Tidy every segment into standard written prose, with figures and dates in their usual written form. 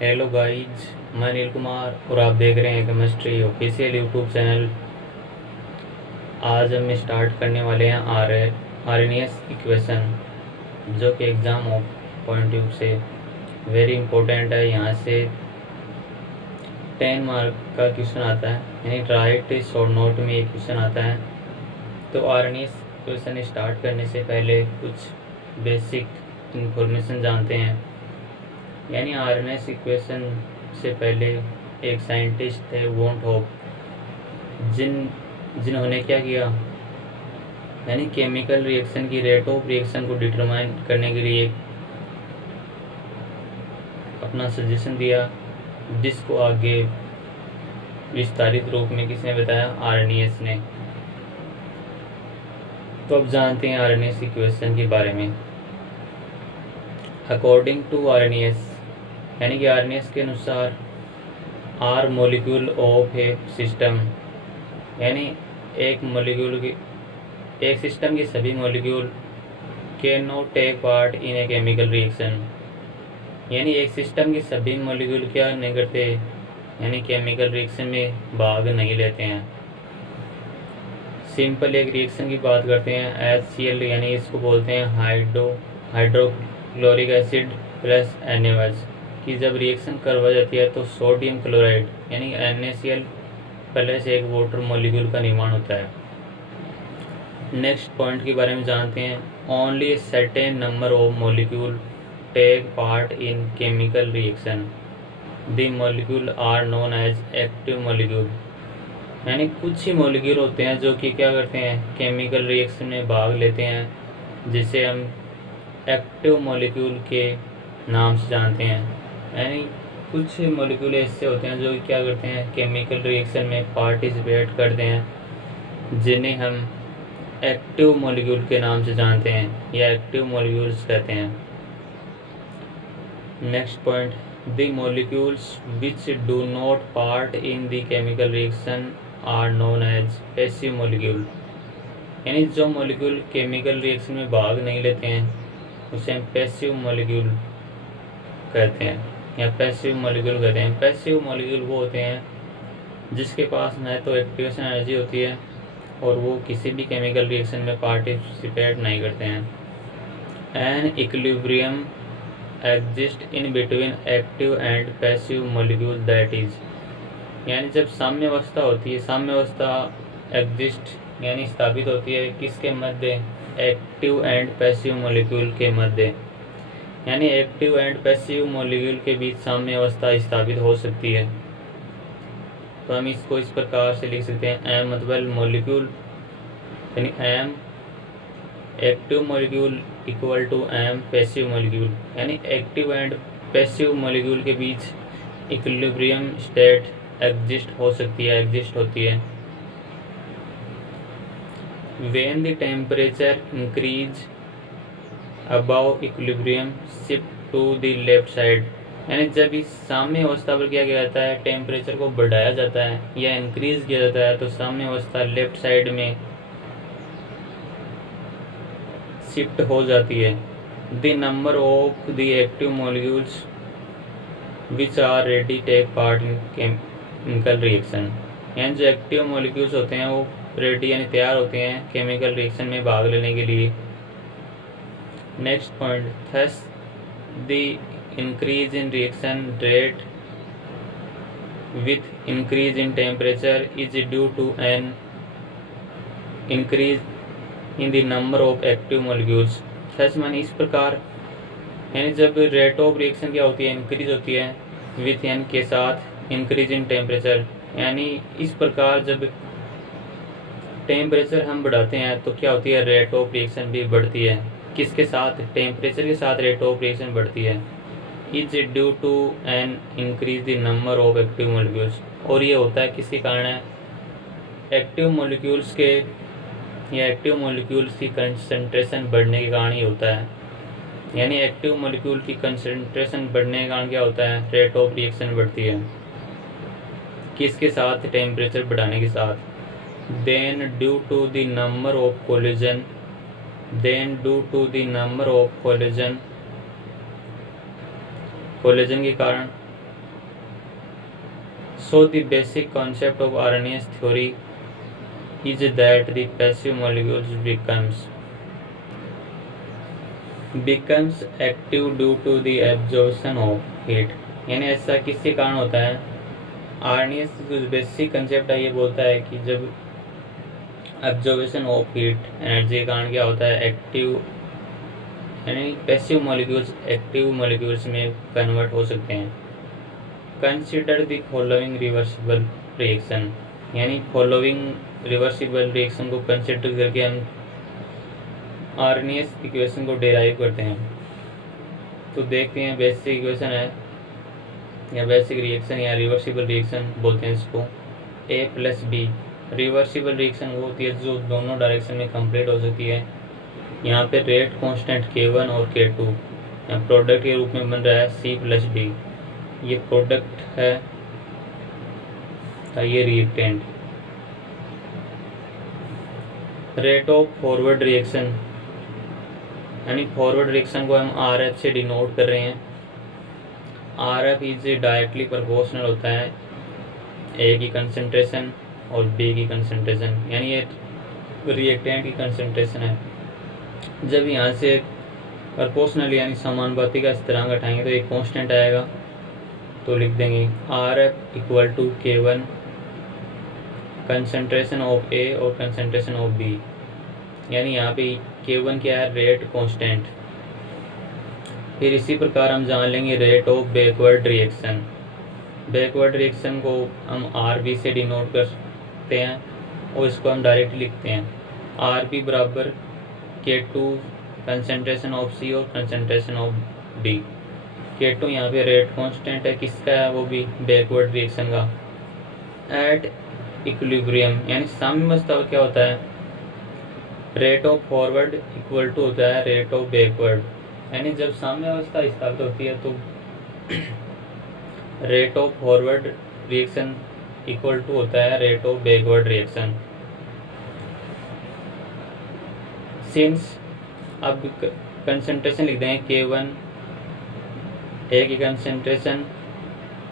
Hello guys, मैं अनिल कुमार और आप देख रहे हैं केमिस्ट्री ऑफिशियल यूट्यूब चैनल। आज हम स्टार्ट करने वाले हैं आरएनएस इक्वेशन, जो कि एग्ज़ाम पॉइंट व्यू से वेरी इंपॉर्टेंट है। यहाँ से 10 मार्क का क्वेश्चन आता है, यानी राइट शॉर्ट नोट में एक क्वेश्चन आता है। तो आरएनएस इक्वेशन स्टार्ट करने से पहले कुछ बेसिक इंफॉर्मेशन जानते हैं। यानी आरएनएस इक्वेशन से पहले एक साइंटिस्ट थे वॉन हॉप, जिन्होंने क्या किया, यानी केमिकल रिएक्शन की रेट ऑफ रिएक्शन को डिटरमाइन करने के लिए अपना सजेशन दिया, जिसको आगे विस्तारित रूप में किसने बताया? आरएनएस ने। तो अब जानते हैं आरएनएस इक्वेशन के बारे में। अकॉर्डिंग टू आरएनएस, यानी कि आरएनएस के अनुसार are molecule of a system, यानी एक सिस्टम के सभी molecule can not take part in a chemical reaction, यानी एक सिस्टम के सभी मॉलिक्यूल क्या नहीं करते, यानी केमिकल रिएक्शन में भाग नहीं लेते हैं। सिंपल एक रिएक्शन की बात करते हैं, HCl, यानी इसको बोलते हैं हाइड्रोक्लोरिक एसिड प्लस NaOH की जब रिएक्शन करवा जाती है तो सोडियम क्लोराइड यानी NaCl प्लस एक वाटर मॉलिक्यूल का निर्माण होता है। नेक्स्ट पॉइंट के बारे में जानते हैं। Only certain number of molecule take part in chemical reaction, the molecule are known as active molecule, यानी कुछ ही मॉलिक्यूल होते हैं जो कि क्या करते हैं, केमिकल रिएक्शन में भाग लेते हैं, जिसे हम एक्टिव मॉलिक्यूल के नाम से जानते हैं। यानी कुछ मॉलिक्यूल ऐसे होते हैं जो क्या करते हैं, केमिकल रिएक्शन में पार्टिसिपेट करते हैं, जिन्हें हम एक्टिव मॉलिक्यूल के नाम से जानते हैं या एक्टिव मॉलिक्यूल्स कहते हैं। Next point, the molecules which do not part in the chemical reaction are known as passive molecule, यानी जो मॉलिक्यूल केमिकल रिएक्शन में भाग नहीं लेते हैं उसे हम पैसिव मॉलिक्यूल कहते हैं या पैसिव मॉलिक्यूल कहते हैं। पैसिव मॉलिक्यूल वो होते हैं जिसके पास न तो एक्टिवेशन एनर्जी होती है और वो किसी भी केमिकल रिएक्शन में पार्टिसिपेट नहीं करते हैं। An equilibrium exist in between active and passive molecule, that is, यानी जब साम्य अवस्था होती है, साम्य अवस्था एग्जिस्ट यानी स्थापित होती है किसके मध्य? एक्टिव एंड पैसिव मॉलिक्यूल के मध्य, यानी एक्टिव एंड पैसिव मॉलिक्यूल के बीच साम्य अवस्था स्थापित हो सकती है। तो हम इसको इस प्रकार से लिख सकते हैं, एम मतलब मॉलिक्यूल, यानी M active molecule equal to M passive molecule, यानी एक्टिव एंड पैसिव मॉलिक्यूल के बीच इक्विलिब्रियम स्टेट एग्जिस्ट हो सकती है, एग्जिस्ट होती है। When the temperature increase above equilibrium, shift to the left side, यानी जब इस साम्य अवस्था पर क्या किया जाता है, टेम्परेचर को बढ़ाया जाता है या इंक्रीज किया जाता है, तो साम्य अवस्था लेफ्ट साइड में शिफ्ट हो जाती है। The number of the active molecules which are ready take part in chemical reaction, यानी जो एक्टिव मॉलिक्यूल्स होते हैं वो रेडी यानी तैयार होते हैं केमिकल रिएक्शन में भाग लेने के लिए। Next point, thus the increase in reaction rate with increase in temperature is due to an increase in the number of active molecules. Thus माने इस प्रकार, यानी जब रेट ऑफ रिएक्शन क्या होती है, इंक्रीज होती है विथ यानी के साथ इंक्रीज इन टेम्परेचर, यानी इस प्रकार जब टेम्परेचर हम बढ़ाते हैं तो क्या होती है, रेट ऑफ रिएक्शन भी बढ़ती है। किसके साथ? टेम्परेचर के साथ रेट ऑफ रिएक्शन बढ़ती है। Is due to an increase the number of active molecules, और ये होता है किसके कारण है, एक्टिव मॉलिक्यूल्स के या एक्टिव मॉलिक्यूल्स की कंसंट्रेशन बढ़ने के कारण ही होता है। यानी एक्टिव मॉलिक्यूल की कंसंट्रेशन बढ़ने के कारण क्या होता है, रेट ऑफ रिएक्शन बढ़ती है। किसके साथ? टेम्परेचर बढ़ाने के साथ। then due to the number of collision collision के कारण So the basic concept of Arrhenius theory is that the passive molecules becomes active due to the absorption of heat। यानी ऐसा किसके कारण होता है? आर्नियस जो बेसिक कंसेप्ट है ये बोलता है कि जब एब्जॉर्बेशन ऑफ हीट एनर्जी के कारण क्या होता है, एक्टिव यानी पैसिव मॉलिक्यूल्स एक्टिव मॉलिक्यूल्स में कन्वर्ट हो सकते हैं। Consider the following reversible reaction, यानी फॉलोइंग रिवर्सिबल रिएक्शन को कंसिडर करके हम आर्नियस इक्वेशन को डेराइव करते हैं। तो देखते हैं बेसिक इक्वेशन है या बेसिक रिएक्शन या रिवर्सिबल रिएक्शन बोलते हैं इसको। ए प्लस बी रिवर्सिबल रिएक्शन वो होती है जो दोनों डायरेक्शन में कंप्लीट हो सकती है। यहाँ पे रेट कांस्टेंट K1 और K2 यहाँ प्रोडक्ट के रूप में बन रहा है C प्लस D, ये प्रोडक्ट है ये reactant. Rate of forward reaction यानी फॉरवर्ड रिएक्शन को हम RF से डिनोट कर रहे हैं। RF इज डायरेक्टली प्रोपोर्शनल होता है A की कंसंट्रेशन और B की कंसंट्रेशन, यानी ये रिएक्टेंट की कंसंट्रेशन है। जब यहाँ से प्रोपोर्शनल यानी समानुपाती का स्थिरांक हटाएंगे तो एक कांस्टेंट आएगा, तो लिख देंगे RF equal to K1 concentration of A और कंसंट्रेशन ऑफ B, यानी यहाँ पे K1 क्या है, रेट कांस्टेंट। फिर इसी प्रकार हम जान लेंगे rate of backward reaction. Backward reaction को हम RB से डिनोट करते हैं और इसको हम डायरेक्ट लिखते हैं RB बराबर K2 कंसंट्रेशन ऑफ C और कंसंट्रेशन ऑफ D। K2 यहाँ पे रेट कांस्टेंट है, किसका है, वो भी बैकवर्ड रिएक्शन का। एट इक्विलिब्रियम यानी साम्यावस्था में क्या होता है, rate of forward equal to होता है रेट ऑफ बैकवर्ड, यानी जब साम्यावस्था स्थापित होती है तो rate of forward reaction equal to होता है rate of backward reaction. Since अब कंसंट्रेशन लिख देंगे K1 A की कंसंट्रेशन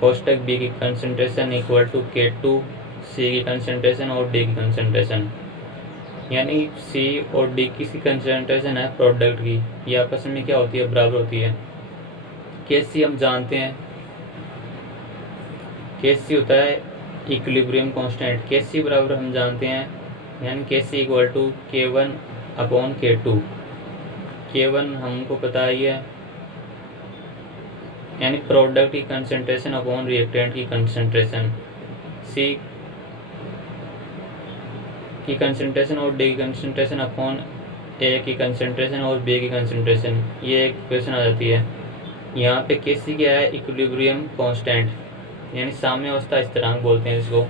कोष्टक B की concentration equal to K2 C की कंसंट्रेशन और D की कंसंट्रेशन, यानी C और D की कंसंट्रेशन है प्रोडक्ट की, ये आपस में क्या होती है, बराबर होती है। Kc हम जानते हैं, Kc होता है इक्विलिब्रियम कांस्टेंट। Kc बराबर हम जानते हैं, यानी Kc equal to K1 upon K2। K1 हमको पता ही है, यानी प्रोडक्ट की कंसंट्रेशन अपॉन रिएक्टेंट की कंसंट्रेशन। C की कंसंट्रेशन और D की कंसंट्रेशन अपॉन A की कंसंट्रेशन और B की कंसंट्रेशन, ये एक इक्वेशन आ जाती है। यहाँ पे Kc क्या है, इक्विलिब्रियम कांस्टेंट, यानी साम्यावस्था स्थिरांक बोलते हैं इसको।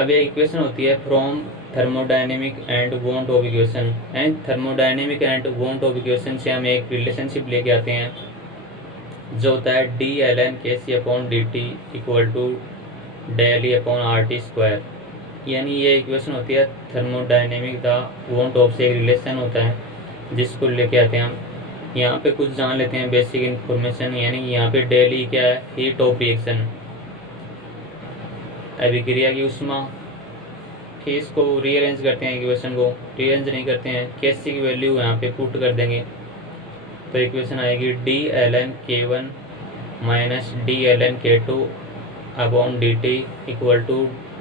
अब ये इक्वेशन होती है from thermodynamic and van't Hoff equation, यानी thermodynamic and van't Hoff equation से हम एक रिलेशनशिप लेके आते हैं जो होता है d l n Kc upon dt equal to del E upon RT square, यानी ये इक्वेशन होती है थर्मोडायनेमिक द वॉन्ट ऑफ से एक रिलेशन होता है जिसको लेके आते हैं हम। यहाँ पे कुछ जान लेते हैं बेसिक इन्फॉर्मेशन, यानी यहाँ पे del E क्या है, हीट ऑफ रिएक्शन, अभिक्रिया की उष्मा। फिर इसको रीअरेंज करते हैं, इक्वेशन को रीअरेंज नहीं करते हैं, Kc की वैल्यू यहाँ पे पुट कर देंगे तो इक्वेशन आएगी dln K1 minus dln K2 upon dt equal to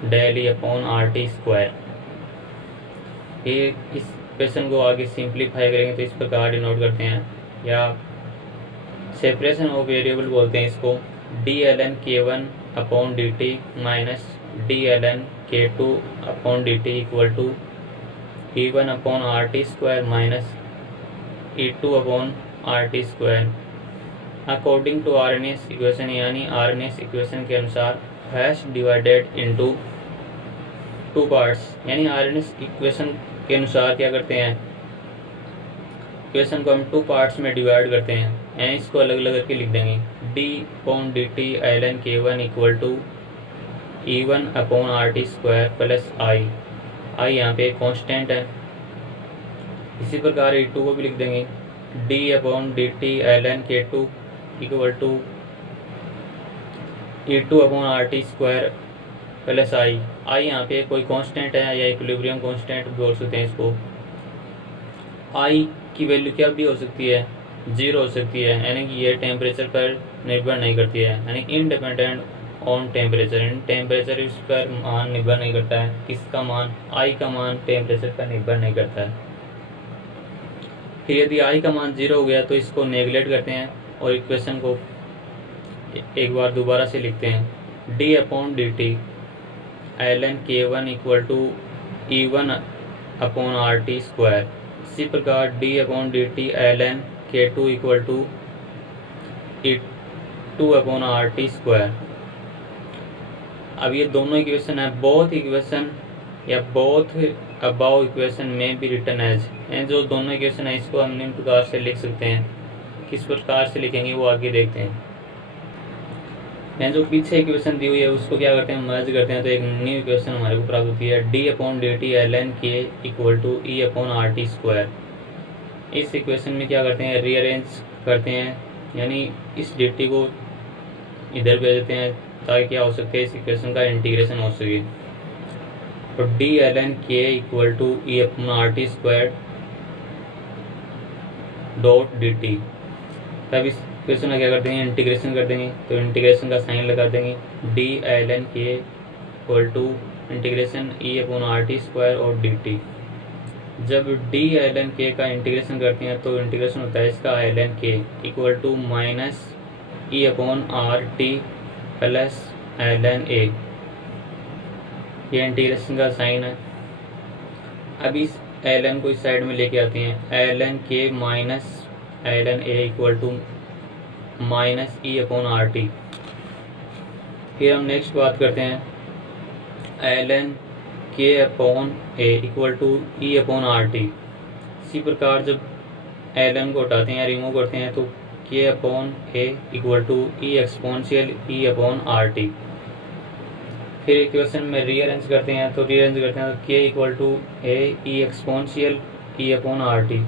del E upon RT square. ये इस इक्वेशन को आगे सिंप्लीफाई करेंगे तो इस प्रकार डिनोट करते हैं, या सेपरेशन ऑफ वेरिएबल बोलते हैं इसको। dln K1 upon dt minus dln K2 upon dt equal to E1 upon RT square minus E2 upon RT square. According to Arrhenius equation, यानी आर्नियस इक्वेशन के अनुसार हैश डिवाइडेड इनटू टू पार्ट्स, यानी Arrhenius equation के अनुसार क्या करते हैं, इक्वेशन को हम टू पार्ट्स में डिवाइड करते हैं, यानी इसको अलग अलग करके लिख देंगे d upon dt ln K1 equal to E1 upon RT square plus I यहाँ पे कांस्टेंट है। इसी प्रकार E2 को भी लिख देंगे d upon dt ln K2 equal to E2/RT² plus I यहाँ पे कोई कांस्टेंट है या इक्विलिब्रियम कांस्टेंट बोल सकते हैं इसको। आई की वैल्यू क्या भी हो सकती है, 0 हो सकती है, यानी कि ये टेम्परेचर पर निर्भर नहीं करती है, यानी इंडिपेंडेंट ऑन टेम्परेचर। टेम्परेचर इस पर मान निर्भर नहीं करता है, किसका मान, आई का मान टेम्परेचर पर निर्भर नहीं करता है। फिर यदि आई का मान 0 हो गया तो इसको नेगलेक्ट करते हैं और इक्वेशन को एक बार दोबारा से लिखते हैं, d/dt ln K1 = E1/RT²। इसी प्रकार d/dt ln K2 = E2/RT²। अब ये दोनों इक्वेशन है, बोथ इक्वेशन या बोथ अबाउ इक्वेशन में भी रिटर्न एज, जो दोनों इक्वेशन है इसको हम निम्न प्रकार से लिख सकते हैं। किस प्रकार से लिखेंगे वो आगे देखते हैं। जो पीछे इक्वेशन दी हुई है उसको क्या करते हैं, मर्ज करते हैं, तो एक न्यू इक्वेशन हमारे को प्राप्त होती है, d/dt ln K = E/RT²। इस इक्वेशन में क्या करते हैं, रीअरेंज करते हैं, यानी इस dt को इधर भेज देते हैं ताकि क्या हो सके, इस इक्वेशन का इंटीग्रेशन हो सके। तो d ln K = E/RT².dt। तब इस इक्वेशन में क्या करते हैं, इंटीग्रेशन कर देंगे, तो इंटीग्रेशन का साइन लगा देंगे, d ln K = E/RT² और dt। जब d ln K का इंटीग्रेशन करते हैं तो इंटीग्रेशन होता है इसका ln K = -E/RT plus ln A। ये इंटीग्रेशन का साइन है। अब इस ln को इस साइड में लेके आते हैं, ln K minus ln A = -E/RT। फिर हम नेक्स्ट बात करते हैं, ln K/A = E/RT। इसी प्रकार जब ln को हटाते हैं या रिमूव करते हैं तो K/A = E/RT। फिर इक्वेशन में रीअरेंज करते हैं तो K = E/RT।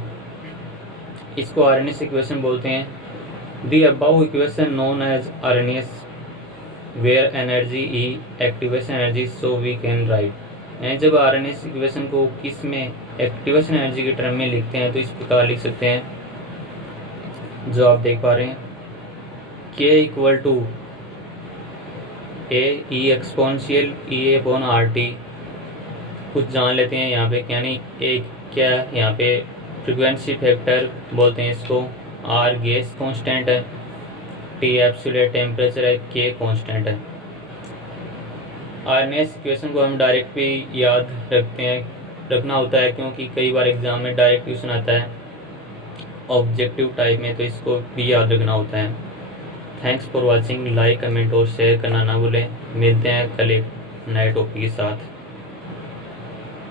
इसको आरएनएस इक्वेशन बोलते हैं। The above equation known as Arrhenius, where energy E activation energy, so we can write। जब आरएनएस इक्वेशन को किस में एक्टिवेशन एनर्जी के टर्म में लिखते हैं तो इस प्रकार लिख सकते हैं, जो आप देख पा रहे हैं, K = E/RT। कुछ जान लेते हैं यहाँ पे, यानी एक क्या यहाँ पे फ्रीक्वेंसी फैक्टर बोलते हैं इसको, R गैस कांस्टेंट है, T एब्सोल्यूट टेम्परेचर है, K कांस्टेंट है। आरएनएस इक्वेशन को हम डायरेक्ट भी याद रखना होता है, क्योंकि कई बार एग्जाम में डायरेक्ट क्वेश्चन आता है ऑब्जेक्टिव टाइप में, तो इसको भी याद रखना होता है। Thanks for watching, like comment और शेयर करना ना भूलें। मिलते हैं कल एक नए टॉपिक के साथ।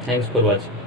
Thanks for watching.